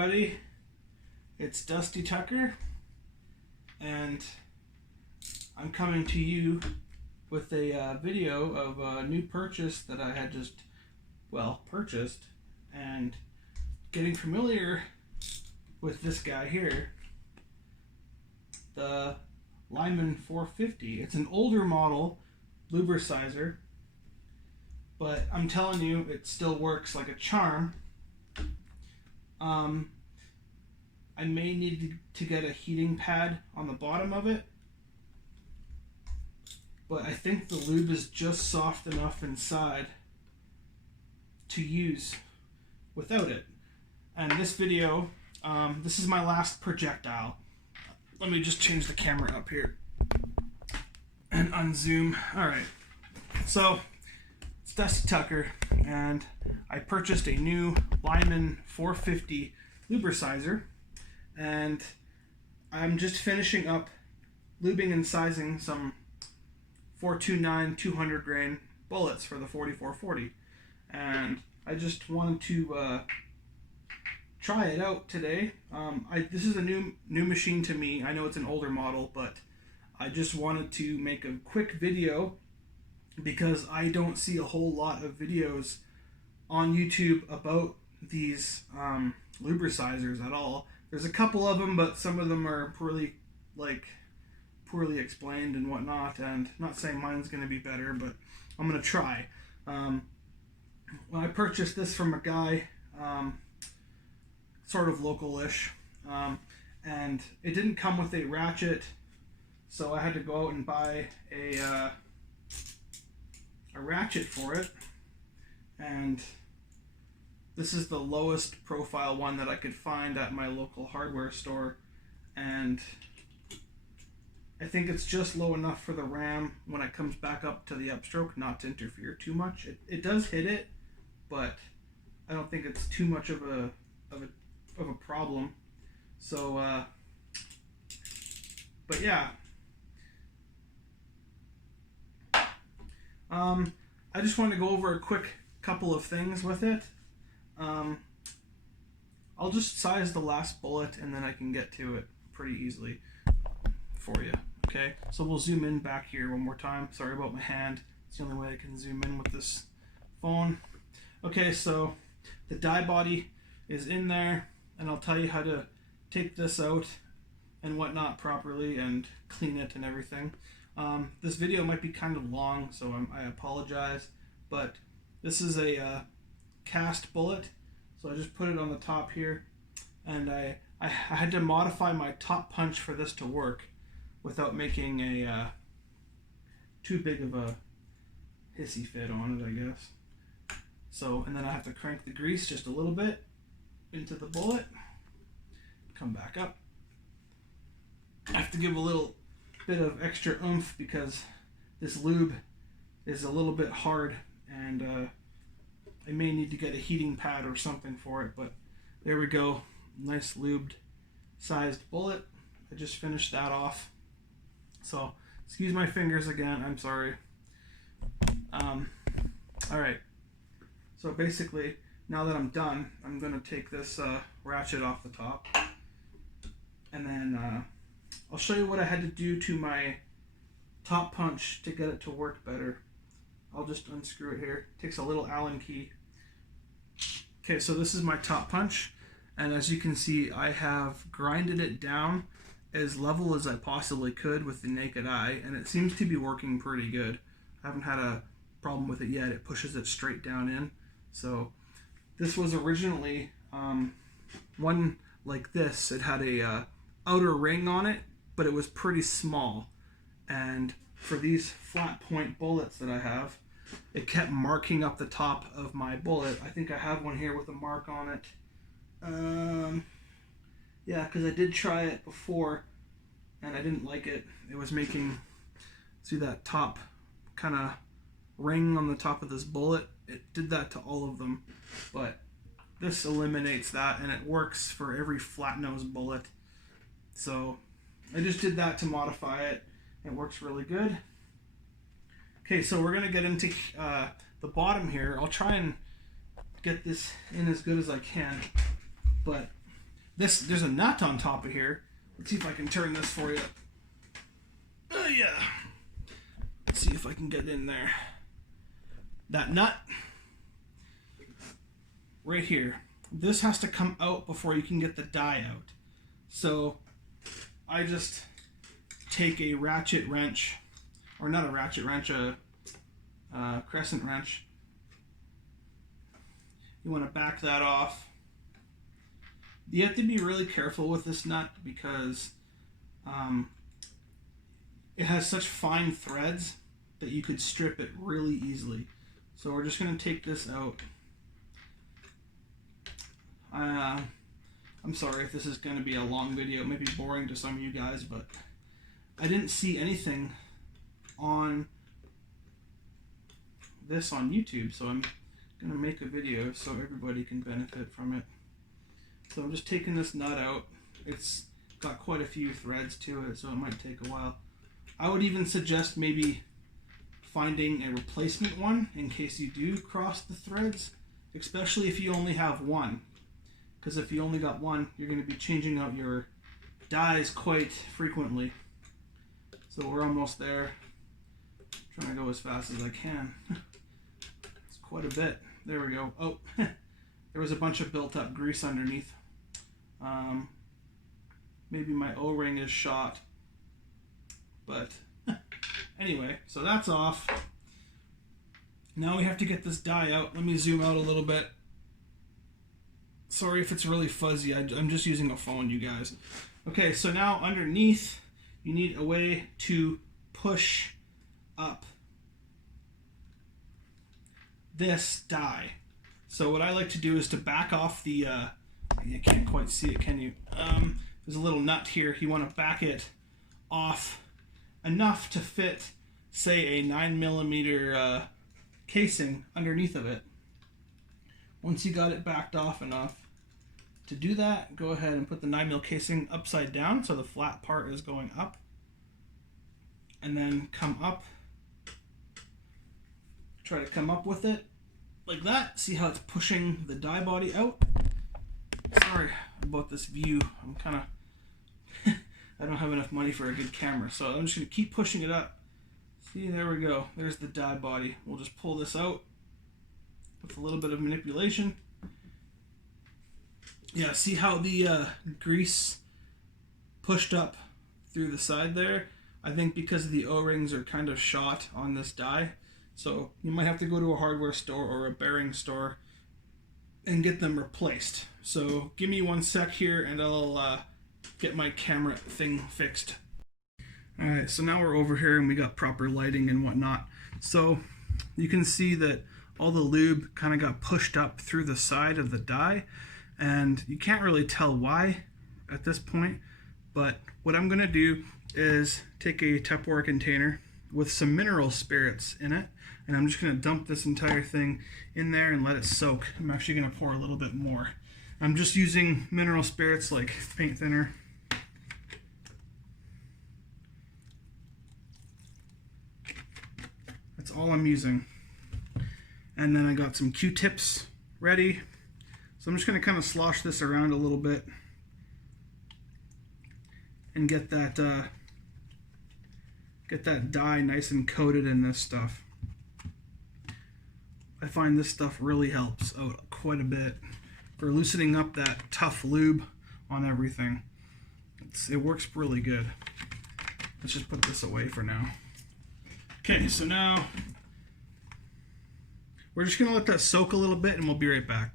everybody, it's Dusty Tucker, and I'm coming to you with a video of a new purchase that I had just, purchased, and getting familiar with this guy here, the Lyman 450. It's an older model lubricizer, but I'm telling you, it still works like a charm. I may need to get a heating pad on the bottom of it, but I think the lube is just soft enough inside to use without it. And this video, this is my last projectile. Let me just change the camera up here and unzoom. Alright, so it's Dusty Tucker, and I purchased a new Lyman 450 lubricizer, and I'm just finishing up lubing and sizing some 429 200 grain bullets for the 4440, and I just wanted to try it out today. This is a new machine to me. I know it's an older model, but I just wanted to make a quick video because I don't see a whole lot of videos on YouTube about these lubricizers at all. There's a couple of them, but some of them are poorly explained and whatnot, and I'm not saying mine's going to be better, but I'm going to try. When I purchased this from a guy, sort of local-ish, and it didn't come with a ratchet, so I had to go out and buy a ratchet for it, and this is the lowest profile one that I could find at my local hardware store, and I think it's just low enough for the ram when it comes back up to the upstroke not to interfere too much. It does hit it, but I don't think it's too much of a problem. So but yeah, I just wanted to go over a quick couple of things with it. I'll just size the last bullet and then I can get to it pretty easily for you. Okay, so we'll zoom in back here one more time. Sorry about my hand. It's the only way I can zoom in with this phone. Okay, so the die body is in there, and I'll tell you how to take this out and whatnot properly and clean it and everything. This video might be kind of long, so I apologize, but this is a cast bullet, so I just put it on the top here, and I had to modify my top punch for this to work without making a too big of a hissy fit on it, I guess. So, and then I have to crank the grease just a little bit into the bullet, come back up. I have to give a little bit of extra oomph because this lube is a little bit hard, and I may need to get a heating pad or something for it, but there we go. Nice lubed sized bullet. I just finished that off. So, excuse my fingers again, I'm sorry. Alright, so basically, now that I'm done, I'm going to take this ratchet off the top, and then I'll show you what I had to do to my top punch to get it to work better. I'll just unscrew it here. It takes a little Allen key. Okay, so this is my top punch, and as you can see, I have grinded it down as level as I possibly could with the naked eye, and it seems to be working pretty good. I haven't had a problem with it yet. It pushes it straight down in. So this was originally one like this. It had a outer ring on it, but it was pretty small, and for these flat point bullets that I have, it kept marking up the top of my bullet. I think I have one here with a mark on it. Yeah, because I did try it before, and I didn't like it. It was making, see that top kind of ring on the top of this bullet? It did that to all of them, but this eliminates that, and it works for every flat nose bullet. So I just did that to modify it. It works really good. Okay, so we're going to get into the bottom here. I'll try and get this in as good as I can, but there's a nut on top of here. Let's see if I can turn this for you. Oh yeah. Let's see if I can get in there. That nut right here. This has to come out before you can get the die out. So I just take a ratchet wrench, or not a ratchet wrench, a crescent wrench. You want to back that off. You have to be really careful with this nut because it has such fine threads that you could strip it really easily. So we're just going to take this out. I'm sorry if this is going to be a long video. It might be boring to some of you guys, but I didn't see anything on this on YouTube, so I'm going to make a video so everybody can benefit from it. So I'm just taking this nut out. It's got quite a few threads to it, so it might take a while. I would even suggest maybe finding a replacement one in case you do cross the threads, especially if you only have one. Because if you only got one, you're going to be changing out your dies quite frequently. So we're almost there. I'm trying to go as fast as I can. It's quite a bit. There we go. Oh, there was a bunch of built up grease underneath. Maybe my O-ring is shot. But anyway, so that's off. Now we have to get this die out. Let me zoom out a little bit. Sorry if it's really fuzzy. I'm just using a phone, you guys. Okay, so now underneath, you need a way to push up this die. So what I like to do is to back off the, you can't quite see it, can you? There's a little nut here. You want to back it off enough to fit, say, a 9mm casing underneath of it. Once you got it backed off enough to do that, go ahead and put the 9mm casing upside down so the flat part is going up. And then come up. Try to come up with it like that. See how it's pushing the die body out? Sorry about this view. I'm kind of... I don't have enough money for a good camera, so I'm just going to keep pushing it up. See, there we go. There's the die body. We'll just pull this out with a little bit of manipulation. Yeah, see how the grease pushed up through the side there? I think because the O-rings are kind of shot on this die. So you might have to go to a hardware store or a bearing store and get them replaced. So give me 1 sec here and I'll get my camera thing fixed. Alright, so now we're over here and we got proper lighting and whatnot. So you can see that all the lube kind of got pushed up through the side of the die, and you can't really tell why at this point, but what I'm going to do is take a Tupperware container with some mineral spirits in it, and I'm just going to dump this entire thing in there and let it soak. I'm actually going to pour a little bit more. I'm just using mineral spirits like paint thinner. That's all I'm using. And then I got some Q-tips ready. So I'm just going to kind of slosh this around a little bit and get that dye nice and coated in this stuff. I find this stuff really helps out quite a bit for loosening up that tough lube on everything. It works really good. Let's just put this away for now. Okay, so now we're just going to let that soak a little bit and we'll be right back.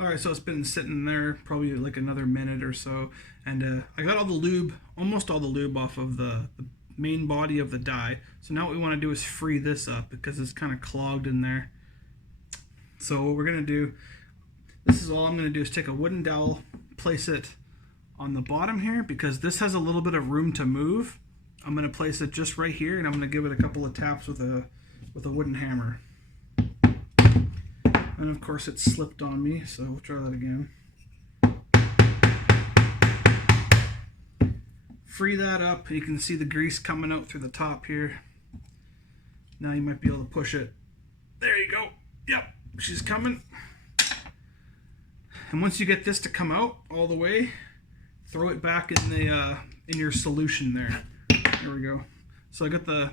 Alright, so it's been sitting there probably like another minute or so, and I got all the lube, almost all the lube off of the main body of the die. So now what we want to do is free this up because it's kind of clogged in there. So what we're going to do, this is all I'm going to do is take a wooden dowel, place it on the bottom here because this has a little bit of room to move. I'm going to place it just right here and I'm going to give it a couple of taps with a wooden hammer. And of course it slipped on me, so we'll try that again. Free that up, and you can see the grease coming out through the top here. Now you might be able to push it. There you go. Yep, she's coming. And once you get this to come out all the way, throw it back in the in your solution there. There we go. So I got the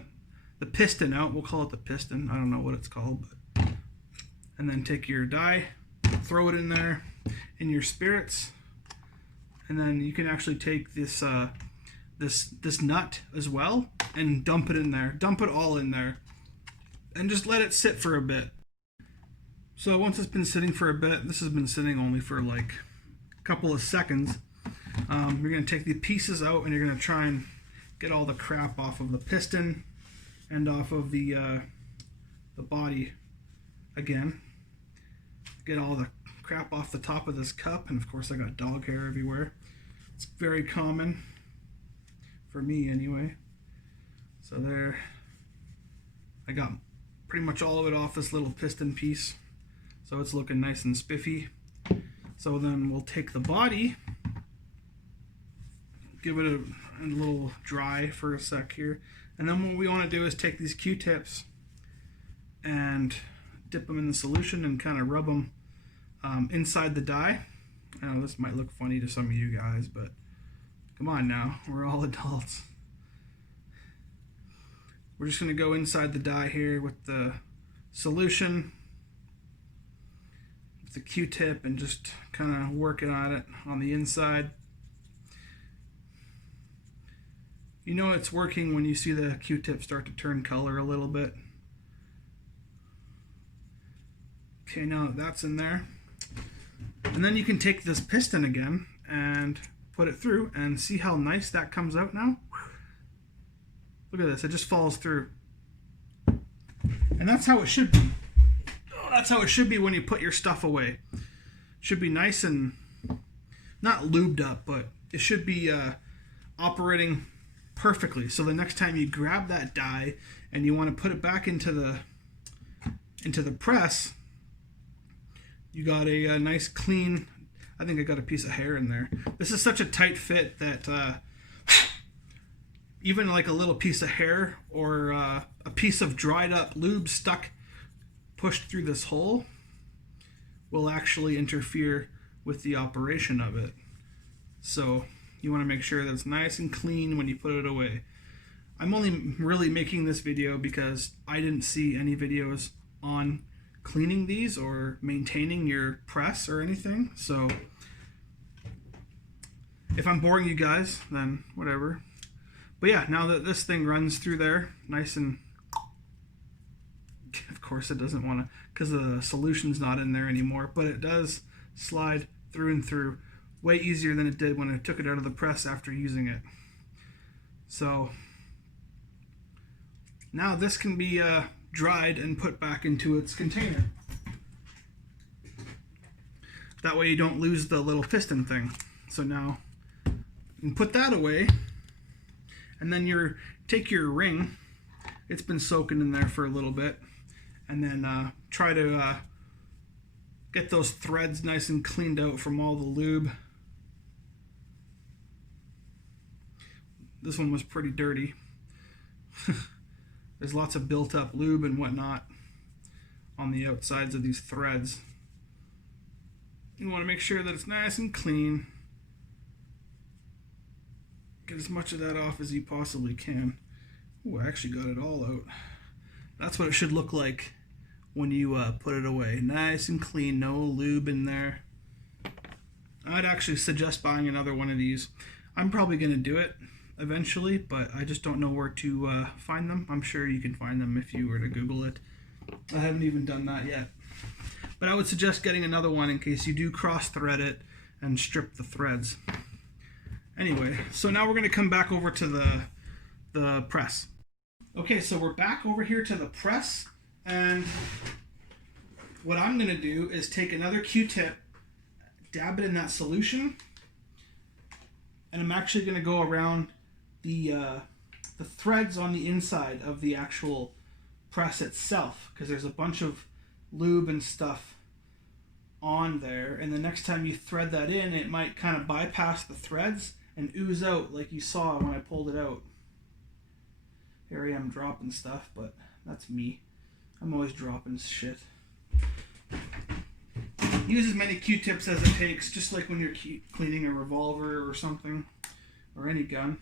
piston out. We'll call it the piston. I don't know what it's called, but and then take your dye, throw it in there in your spirits, and then you can actually take this this nut as well and dump it in there. Dump it all in there, and just let it sit for a bit. So once it's been sitting for a bit, this has been sitting only for like a couple of seconds. You're going to take the pieces out and you're going to try and get all the crap off of the piston and off of the body again. Get all the crap off the top of this cup, and of course I got dog hair everywhere. It's very common for me anyway. So there, I got pretty much all of it off this little piston piece. So it's looking nice and spiffy. So then we'll take the body, give it a little dry for a sec here, and then what we want to do is take these Q-tips and dip them in the solution and kind of rub them inside the dye. I know this might look funny to some of you guys, but come on now, we're all adults. We're just going to go inside the dye here with the solution, with the Q-tip, and just kind of working at it on the inside. You know it's working when you see the Q-tip start to turn color a little bit. Okay, now that's in there. And then you can take this piston again and put it through and see how nice that comes out now. Look at this, it just falls through. And that's how it should be. Oh, that's how it should be when you put your stuff away. It should be nice and not lubed up, but it should be operating perfectly. So the next time you grab that dye and you want to put it back into the press, you got a nice clean, I think I got a piece of hair in there. This is such a tight fit that even like a little piece of hair or a piece of dried up lube pushed through this hole will actually interfere with the operation of it. So you want to make sure that it's nice and clean when you put it away. I'm only really making this video because I didn't see any videos on cleaning these or maintaining your press or anything. So if I'm boring you guys, then whatever. But yeah, now that this thing runs through there nice and, of course it doesn't want to because the solution's not in there anymore, but it does slide through and through way easier than it did when I took it out of the press after using it. So now this can be dried and put back into its container. That way you don't lose the little piston thing. So now you can put that away, and then take your ring, it's been soaking in there for a little bit, and then try to get those threads nice and cleaned out from all the lube. This one was pretty dirty. There's lots of built up lube and whatnot on the outsides of these threads. You want to make sure that it's nice and clean. Get as much of that off as you possibly can. Ooh, I actually got it all out. That's what it should look like when you put it away. Nice and clean, no lube in there. I'd actually suggest buying another one of these. I'm probably going to do it eventually, but I just don't know where to find them. I'm sure you can find them if you were to Google it. I haven't even done that yet. But I would suggest getting another one in case you do cross-thread it and strip the threads. Anyway, so now we're going to come back over to the press. Okay, so we're back over here to the press, and what I'm going to do is take another Q-tip, dab it in that solution, and I'm actually going to go around the threads on the inside of the actual press itself, because there's a bunch of lube and stuff on there, and the next time you thread that in, it might kind of bypass the threads and ooze out like you saw when I pulled it out. Here I am dropping stuff, but that's me. I'm always dropping shit. use as many Q-tips as it takes, just like when you're cleaning a revolver or something, or any gun.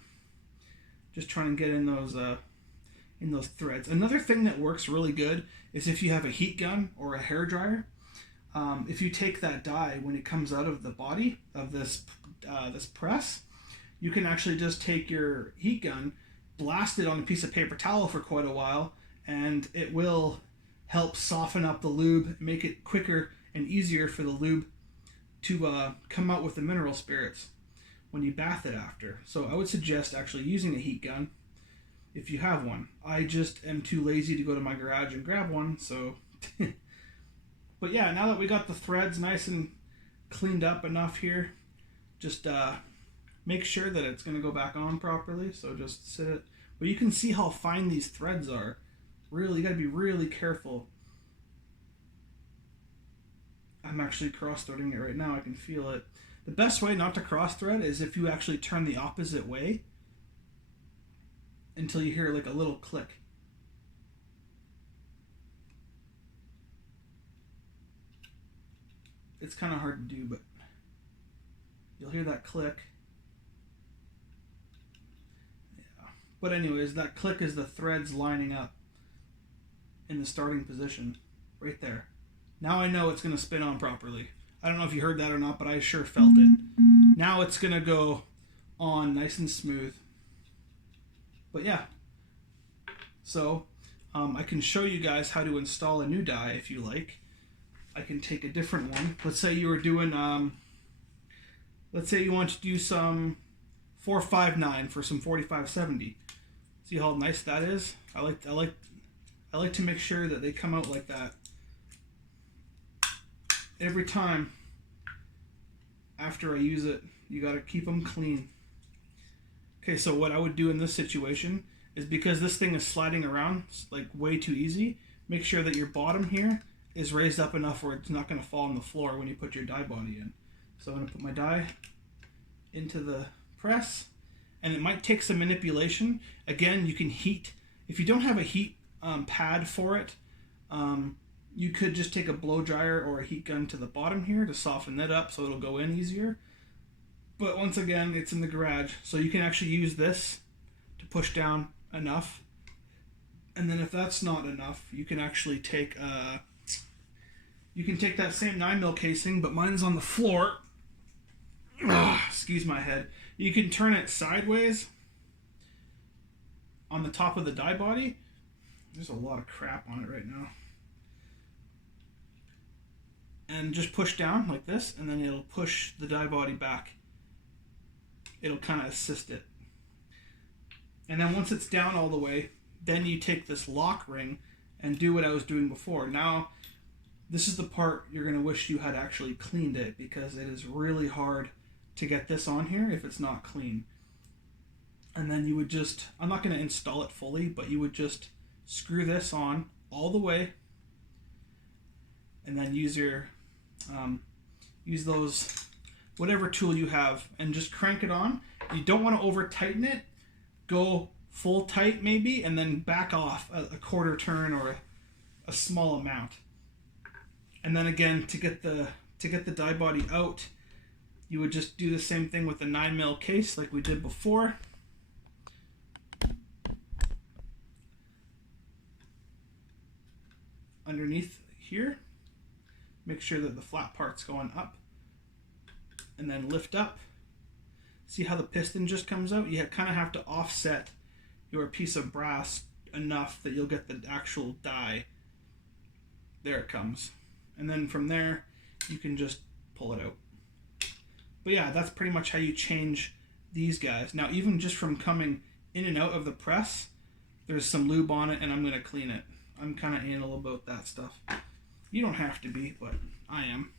Just trying to get in those threads. Another thing that works really good is if you have a heat gun or a hair dryer. If you take that dye when it comes out of the body of this press, you can actually just take your heat gun, blast it on a piece of paper towel for quite a while, and it will help soften up the lube, make it quicker and easier for the lube to come out with the mineral spirits when you bath it after. So I would suggest actually using a heat gun if you have one. I just am too lazy to go to my garage and grab one, so... But yeah, now that we got the threads nice and cleaned up enough here, just make sure that it's going to go back on properly. So just sit it. But you can see how fine these threads are. Really, you got to be really careful. I'm actually cross-threading it right now. I can feel it. The best way not to cross-thread is if you actually turn the opposite way until you hear like a little click. It's kind of hard to do, but you'll hear that click. Yeah. But anyways, that click is the threads lining up in the starting position right there. Now I know it's going to spin on properly. I don't know if you heard that or not, but I sure felt it. Now it's going to go on nice and smooth. But yeah. So I can show you guys how to install a new dye if you like. I can take a different one. Let's say you were doing, let's say you want to do some 459 for some 4570. See how nice that is? I like to make sure that they come out like that every time. After I use it, you got to keep them clean. Okay, so what I would do in this situation is, because this thing is sliding around like way too easy, make sure that your bottom here is raised up enough where it's not going to fall on the floor when you put your dye body in. So I'm going to put my dye into the press, and it might take some manipulation. Again, you can heat. If you don't have a heat pad for it, you could just take a blow dryer or a heat gun to the bottom here to soften that up so it'll go in easier. But once again, it's in the garage, so you can actually use this to push down enough. And then if that's not enough, you can actually take that same 9mm casing, but mine's on the floor. Excuse my head. You can turn it sideways on the top of the dye body. There's a lot of crap on it right now. And just push down like this, and then it'll push the dye body back. It'll kind of assist it. And then once it's down all the way, then you take this lock ring and do what I was doing before. Now, this is the part you're going to wish you had actually cleaned it, because it is really hard to get this on here if it's not clean. And then you would just, I'm not going to install it fully, but you would just screw this on all the way, and then use your, use those, whatever tool you have, and just crank it on. You don't want to over tighten it. Go full tight maybe, and then back off a quarter turn or a small amount. And then again, to get the dye body out, you would just do the same thing with the 9mm case like we did before. Underneath here, make sure that the flat part's going up, and then lift up. See how the piston just comes out? You kind of have to offset your piece of brass enough that you'll get the actual dye. There it comes. And then from there, you can just pull it out. But yeah, that's pretty much how you change these guys. Now, even just from coming in and out of the press, there's some lube on it, and I'm going to clean it. I'm kind of anal about that stuff. You don't have to be, but I am.